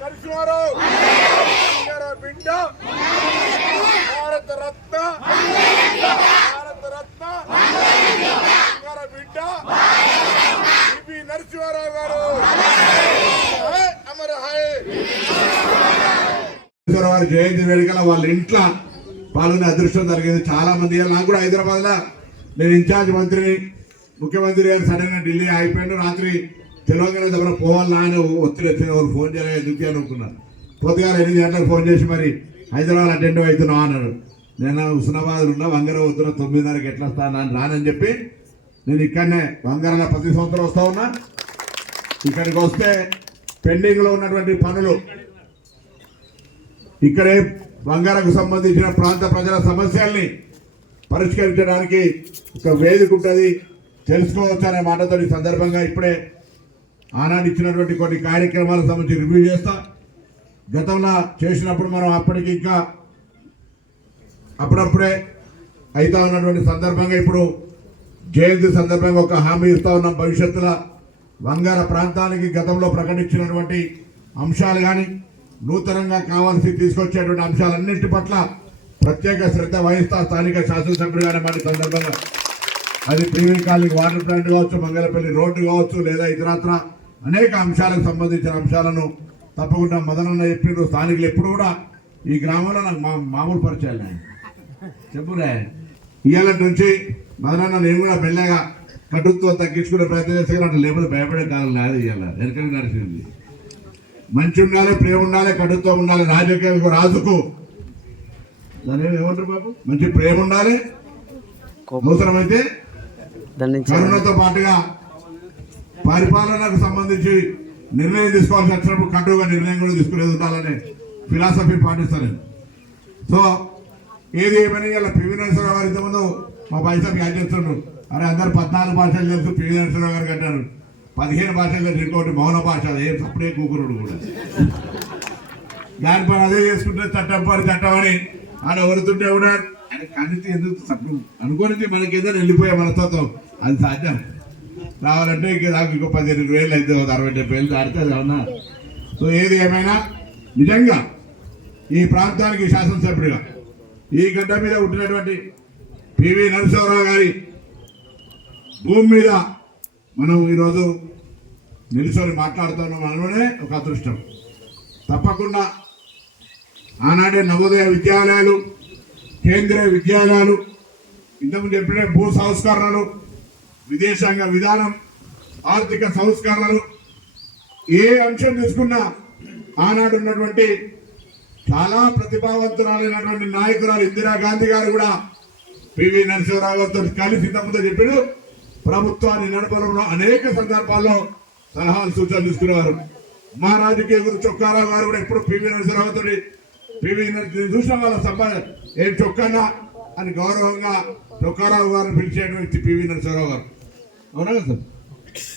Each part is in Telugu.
నరసింహారావు బిడ్డ భారత రత్న బిడ్డ పివి నరసింహారావు గారు అమర హాయ్. వారి జయంతి వేడుకల వాళ్ళ ఇంట్లో పాల్గొనే అదృష్టం జరిగింది. చాలా మంది నాకు కూడా హైదరాబాద్ లో నేను ఇన్ఛార్జ్ మంత్రిని, ముఖ్యమంత్రి గారు సడన్ గా ఢిల్లీ అయిపోయాను. రాత్రి తెలంగాణ దగ్గర పోవాలా అని ఒత్తిడి వచ్చింది. ఎవరు ఫోన్ చేయలేదు, ఎందుకు అనుకున్నాను. పొద్దుగా 8 గంటలకు ఫోన్ చేసి మరి హైదరాబాద్ అటెండ్ అవుతున్నావు అన్నాడు. నేను హుస్నాబాద్ ఉన్నా, వంగర వద్దున 9:30కి ఎట్లా వస్తాను అని రానని చెప్పి నేను ఇక్కడనే వంగరలో ప్రతి సంవత్సరం వస్తా ఉన్నా. ఇక్కడికి వస్తే పెండింగ్ లో ఉన్నటువంటి పనులు ఇక్కడే వంగరకు సంబంధించిన ప్రాంత ప్రజల సమస్యల్ని పరిష్కరించడానికి ఒక వేదిక ఉంటుంది, తెలుసుకోవచ్చు అనే మాటతో ఈ సందర్భంగా ఇప్పుడే ఆనాడు ఇచ్చినటువంటి కొన్ని కార్యక్రమాలకు సంబంధించి రివ్యూ చేస్తా. గతంలో చేసినప్పుడు మనం అప్పటికి ఇంకా అప్పుడప్పుడే అవుతా ఉన్నటువంటి సందర్భంగా ఇప్పుడు జయంతి సందర్భంగా ఒక హామీ ఇస్తా ఉన్నాం. భవిష్యత్తులో వంగార ప్రాంతానికి గతంలో ప్రకటించినటువంటి అంశాలు కానీ నూతనంగా కావాల్సి తీసుకొచ్చేటువంటి అంశాలన్నింటి పట్ల ప్రత్యేక శ్రద్ధ వహిస్తా. స్థానిక శాసనసభ్యుడుగానే మన సందర్భంగా అది ప్రీమియం కాలనీ వాటర్ ప్లాంట్ కావచ్చు, మంగళపల్లి రోడ్డు కావచ్చు, లేదా ఇతరత్ర అనేక అంశాలకు సంబంధించిన అంశాలను తప్పకుండా మదనన్న చెప్పిన స్థానికులు ఎప్పుడు కూడా ఈ గ్రామంలో నాకు మామూలు పరిచయాలు నేను చెప్పురా. ఇవాళ నుంచి మదనన్న నేను కూడా మెల్లగా కటుత్వం తగ్గించుకునే ప్రయత్నం చేస్తే అట్లా లేకపోతే భయపడే కాలం లేదు. ఇవాళ వెనకనే నడిచింది. మంచి ఉండాలి, ప్రేమ ఉండాలి, కటుత్వం ఉండాలి. రాజకీయ రాజుకు దాని ఏమంటారు బాబు, మంచి ప్రేమ ఉండాలి, అవసరమైతే కరుణతో పాటుగా పరిపాలనకు సంబంధించి నిర్ణయం తీసుకోవాల్సి వచ్చినప్పుడు కటుగా నిర్ణయం కూడా తీసుకునేది ఉండాలనే ఫిలాసఫీ పాటిస్తాను. సో ఏది ఏమని ఇలా పివి నరసింహారావు గారు ఇంతకుముందు మా పైసలు యాడ్ చేస్తుండ్రు. అరే అందరు 14 భాషలు తెలుసు, పివి నరసింహారావు గారు కట్టారు 15 భాషలు తెలుసు, ఇంకోటి మౌన భాష, ఏ సప్పుడే కూకురుడు కూడా దానిపైన అదే చేసుకుంటే చట్టమని ఆయన వరుతుంటే కూడా ఆయన కనితే ఎందుకు తప్పు అనుకోని మనకి ఏదైనా వెళ్ళిపోయే మనస్తత్వం అది సాధ్యం. రావాలంటే ఇంక నాకు ఇంకో 15,000 అయితే 60-70 దాటితే అది అవునా. సో ఏది ఏమైనా నిజంగా ఈ ప్రాంతానికి శాసనసభ్యుడిగా ఈ గడ్డ మీద ఉంటున్నటువంటి పివి నరసింహారావు గారి భూమి మీద మనం ఈరోజు నిలుసొని మాట్లాడుతున్నాం అనడమే ఒక అదృష్టం. తప్పకుండా ఆనాడే నవోదయ విద్యాలయాలు, కేంద్రీయ విద్యాలయాలు, ఇంతకుముందు చెప్పిన భూ సంస్కరణలు, విదేశాంగ విధానం, ఆర్థిక సంస్కరణలు, ఏ అంశం తీసుకున్నా ఆనాడు ఉన్నటువంటి చాలా ప్రతిభావంతురాలైనటువంటి నాయకురాలు ఇందిరాగాంధీ గారు కూడా పివి నరసింహారావు గారితో కలిసి ఇంతకుముందు చెప్పాడు. ప్రభుత్వాన్ని నడపడంలో అనేక సందర్భాల్లో సలహాలు సూచనలు తీసుకునేవారు. మా రాజకీయ గురు చొక్కారావు గారు కూడా ఎప్పుడు పివి నరసింహారావుతో పివి చూసిన వాళ్ళ ఏం చొక్కానా అని గౌరవంగా చొక్కారావు గారిని పిలిచేటువంటి వ్యక్తి పివి నరసింహారావు గారు. అవునా కదా సార్?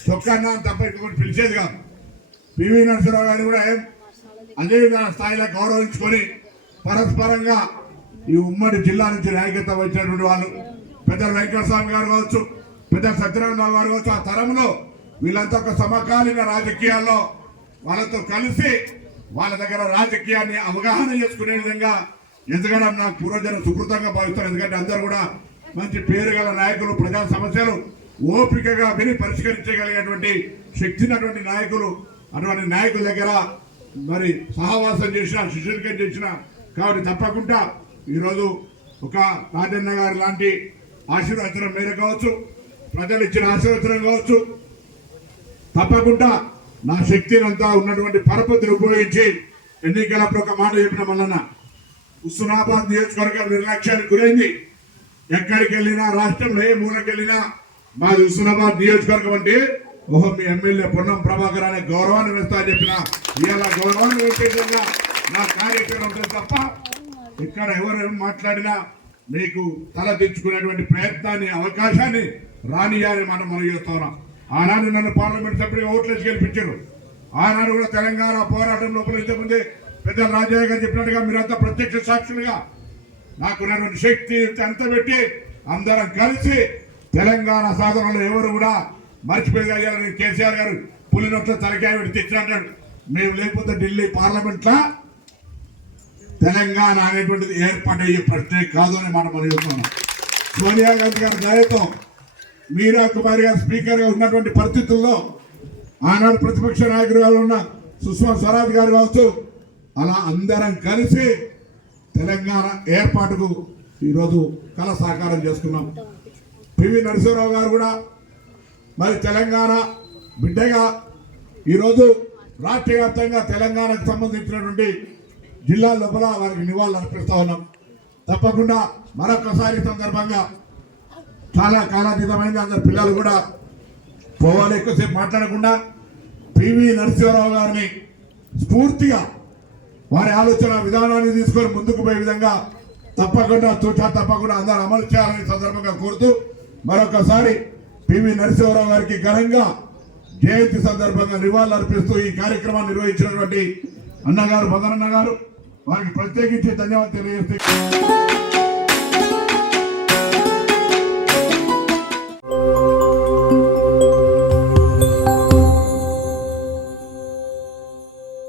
చొక్కానా తప్ప ఇంకొకటి పిలిచేది కాదు. పివి నరసింహారావు గారిని కూడా అదే స్థాయిలో గౌరవించుకొని పరస్పరంగా ఈ ఉమ్మడి జిల్లా నుంచి నాయకత్వం వచ్చినటువంటి వాళ్ళు పెద్ద వెంకటస్వామి గారు కావచ్చు, పెద్ద సత్యనారాయణ గారు కావచ్చు, ఆ తరంలో వీళ్ళంతా ఒక సమకాలీన రాజకీయాల్లో వాళ్ళతో కలిసి వాళ్ళ దగ్గర రాజకీయాన్ని అవగాహన చేసుకునే విధంగా ఎదగడం నాకు పూర్వజన సుకృతంగా భావిస్తారు. ఎందుకంటే అందరూ కూడా మంచి పేరు గల నాయకులు, ప్రజా సమస్యలు ఓపికగా విని పరిష్కరించగలిగేటువంటి శక్తి ఉన్నటువంటి నాయకులు. అటువంటి నాయకుల దగ్గర మరి సహవాసం చేసిన, శిష్యుడికం చేసిన కాబట్టి తప్పకుండా ఈరోజు ఒక రాజన్న గారి లాంటి ఆశీర్వచనం మేర కావచ్చు, ప్రజలు ఇచ్చిన ఆశీర్వచనం కావచ్చు, తప్పకుండా నా శక్తిని అంతా ఉన్నటువంటి పరపతిని ఉపయోగించి ఎన్నికలప్పుడు ఒక మాట చెప్పిన మల్లన్న, హుస్నాబాద్ నియోజకవర్గం నిర్లక్ష్యానికి గురైంది. ఎక్కడికి వెళ్ళినా, రాష్ట్రంలో ఏ మూలకి వెళ్ళినా మాది హుస్నాబాద్ నియోజకవర్గం అంటే ఓహో మీ ఎమ్మెల్యే పొన్నం ప్రభాకర్ అనే గౌరవాన్ని వేస్తా అని చెప్పిన ఇలా గౌరవాన్ని వేసే విధంగా నా కార్యక్రమం ఉంటుంది తప్ప ఇక్కడ ఎవరు మాట్లాడినా మీకు తల తెచ్చుకునేటువంటి ప్రయత్నాన్ని, అవకాశాన్ని రానియాలని మనం చేస్తున్నాం. ఆనాడు నన్ను పార్లమెంట్ సభ్యుడిగా ఓట్లేసి గెలిపించారు. ఆనాడు కూడా తెలంగాణ పోరాటం లోపల ఇంతకుముందే పెద్ద రాజయ్య గారు చెప్పినట్టుగా మీరంతా ప్రత్యక్ష సాక్షులుగా నాకున్నటువంటి శక్తి అంత పెట్టి అందరం కలిసి తెలంగాణ సాధనలో ఎవరు కూడా మర్చిపోయి అయ్యారని కేసీఆర్ గారు పులి నోట్లో తలకాయ పెట్టి తెచ్చినట్టాడు. మేము లేకపోతే ఢిల్లీ పార్లమెంట్లో తెలంగాణ అనేటువంటిది ఏర్పాటయ్యే ప్రశ్నే కాదు అని మనం చెప్తున్నాం. సోనియా గాంధీ గారి దయతో మీరా కుమార్ గారు స్పీకర్గా ఉన్నటువంటి పరిస్థితుల్లో ఆనాడు ప్రతిపక్ష నాయకులు ఉన్న సుష్మా స్వరాజ్ గారు కావచ్చు, అలా అందరం కలిసి తెలంగాణ ఏర్పాటుకు ఈరోజు కళ సాకారం చేసుకున్నాం. పివి నరసింహరావు గారు కూడా మరి తెలంగాణ బిడ్డగా ఈరోజు రాష్ట్ర వ్యాప్తంగా తెలంగాణకు సంబంధించినటువంటి జిల్లా లోపల వారికి నివాళులు అర్పిస్తా ఉన్నాం. తప్పకుండా మరొకసారి సందర్భంగా చాలా కాలాతీతమైంది, అందరు పిల్లలు కూడా పోవాలి. ఎక్కువసేపు మాట్లాడకుండా పివి నరసింహరావు గారిని స్ఫూర్తిగా వారి ఆలోచన విధానాన్ని తీసుకొని ముందుకు పోయే విధంగా తప్పకుండా అందరూ అమలు చేయాలని సందర్భంగా కోరుతూ మరొకసారి పివి నరసింహరావు గారికి ఘనంగా జయంతి సందర్భంగా నివాళులు అర్పిస్తూ ఈ కార్యక్రమాన్ని నిర్వహించినటువంటి అన్నగారు మదనన్న గారు వారికి ప్రత్యేకించి ధన్యవాదాలు తెలియజేస్తే